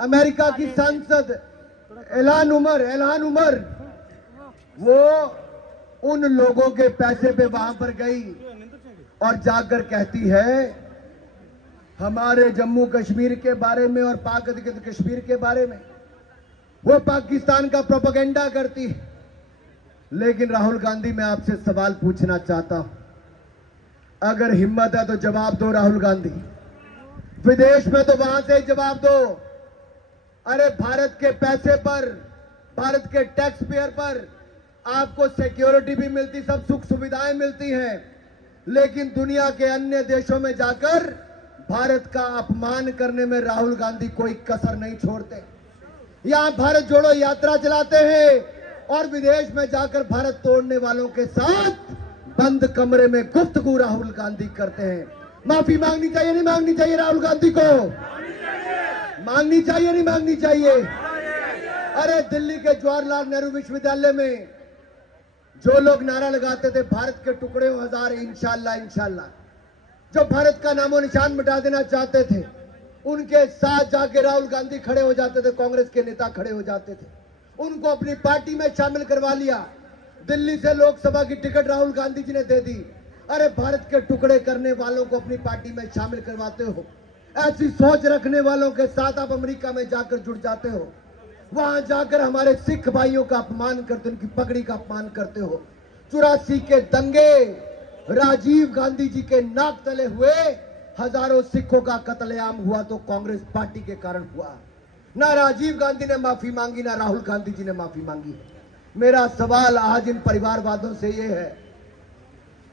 America की सांसद Ilhan Omar वो उन लोगों के पैसे पे वहां पर गई और जाकर कहती है हमारे जम्मू कश्मीर के बारे में और पाक अधिकृत कश्मीर के बारे में वो पाकिस्तान का प्रोपेगेंडा करती है। लेकिन राहुल गांधी, मैं आपसे सवाल पूछना चाहता हूं, अगर हिम्मत है तो जवाब दो राहुल गांधी। विदेश में तो वहां से जवाब दो। अरे भारत के पैसे पर, भारत के टैक्स पेयर पर आपको सिक्योरिटी भी मिलती, सब सुख सुविधाएं मिलती हैं, लेकिन दुनिया के अन्य देशों में जाकर भारत का अपमान करने में राहुल गांधी कोई कसर नहीं छोड़ते। यहां भारत जोड़ो यात्रा चलाते हैं और विदेश में जाकर भारत तोड़ने वालों के साथ बंद कमरे में गुफ्तगू राहुल गांधी करते हैं। माफी मांगनी चाहिए नहीं मांगनी चाहिए राहुल गांधी को? मांगनी चाहिए नहीं मांगनी चाहिए? अरे दिल्ली के जवाहरलाल नेहरू विश्वविद्यालय में जो लोग नारा लगाते थे भारत के टुकड़े हो हजार इंशाल्लाह इंशाल्लाह, जो भारत का नामो निशान मिटा देना चाहते थे, उनके साथ जाके राहुल गांधी खड़े हो जाते थे, कांग्रेस के नेता खड़े हो जाते थे, उनको अपनी पार्टी में शामिल करवा लिया। दिल्ली से लोकसभा की टिकट राहुल गांधी जी ने दे दी। अरे भारत के टुकड़े करने वालों को अपनी पार्टी में शामिल करवाते हो, ऐसी सोच रखने वालों के साथ आप अमेरिका में जाकर जुड़ जाते हो, वहां जाकर हमारे सिख भाइयों का अपमान करते, उनकी पगड़ी का अपमान करते हो। 84 के दंगे, राजीव गांधी जी के नाक तले हुए हजारों सिखों का कत्लेआम हुआ तो कांग्रेस पार्टी के कारण हुआ। ना राजीव गांधी ने माफी मांगी, ना राहुल गांधी जी ने माफी मांगी। मेरा सवाल आज इन परिवारवादों से यह है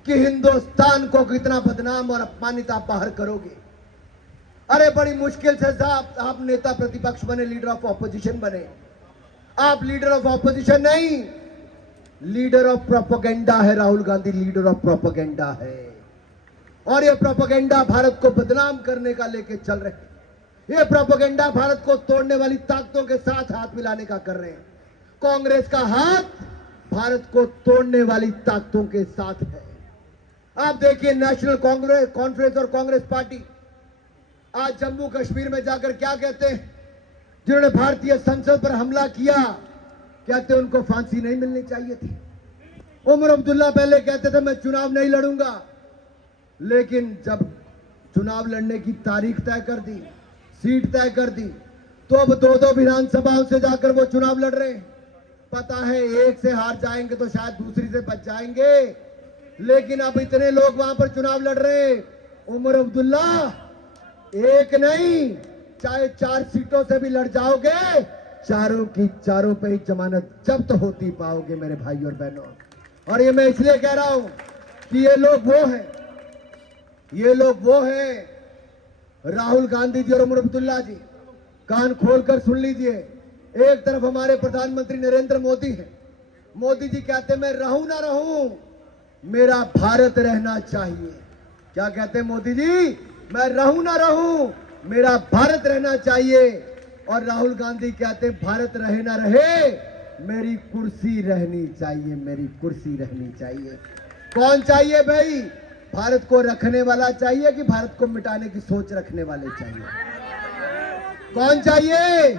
कि हिंदुस्तान को कितना बदनाम और अपमानित आप बाहर करोगे? अरे बड़ी मुश्किल से आप नेता प्रतिपक्ष बने, लीडर ऑफ ऑपोजिशन बने। आप लीडर ऑफ ऑपोजिशन नहीं, लीडर ऑफ प्रोपेगेंडा है Rahul Gandhi, leader of propaganda है। और ये प्रोपेगेंडा भारत को बदनाम करने का लेके चल रहे हैं। ये प्रोपेगेंडा भारत को तोड़ने वाली ताकतों के साथ हाथ मिलाने का कर रहे हैं। कांग्रेस का हाथ भारत को तोड़ने वाली ताकतों के साथ है। आप देखिए नेशनल कांग्रेस कॉन्फ्रेंस और कांग्रेस पार्टी आज जम्मू कश्मीर में जाकर क्या कहते हैं? जिन्होंने भारतीय संसद पर हमला किया, कहते उनको फांसी नहीं मिलनी चाहिए थी। उमर अब्दुल्ला पहले कहते थे मैं चुनाव नहीं लड़ूंगा, लेकिन जब चुनाव लड़ने की तारीख तय कर दी, सीट तय कर दी, तो अब दो विधानसभाओं से जाकर वो चुनाव लड़ रहे हैं। पता है एक से हार जाएंगे तो शायद दूसरी से बच जाएंगे, लेकिन अब इतने लोग वहां पर चुनाव लड़ रहे हैं। उमर अब्दुल्ला एक नहीं, चाहे 4 सीटों से भी लड़ जाओगे, चारों की चारों पे ही जमानत जब्त होती पाओगे मेरे भाई और बहनों। और ये मैं इसलिए कह रहा हूं कि ये लोग वो हैं राहुल गांधी जी और उमर अब्दुल्ला जी। कान खोलकर सुन लीजिए। एक तरफ हमारे प्रधानमंत्री नरेंद्र मोदी है। मोदी जी कहते मैं रहूं ना रहूं, मेरा भारत रहना चाहिए। क्या कहते हैं मोदी जी? मैं रहूं ना रहूं, मेरा भारत रहना चाहिए। और राहुल गांधी कहते हैं भारत रहे ना रहे, मेरी कुर्सी रहनी चाहिए, मेरी कुर्सी रहनी चाहिए। कौन चाहिए भाई? भारत को रखने वाला चाहिए कि भारत को मिटाने की सोच रखने वाले चाहिए? कौन चाहिए?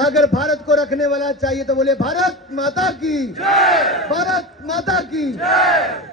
अगर भारत को रखने वाला चाहिए तो बोले भारत माता की जय, भारत माता की जय।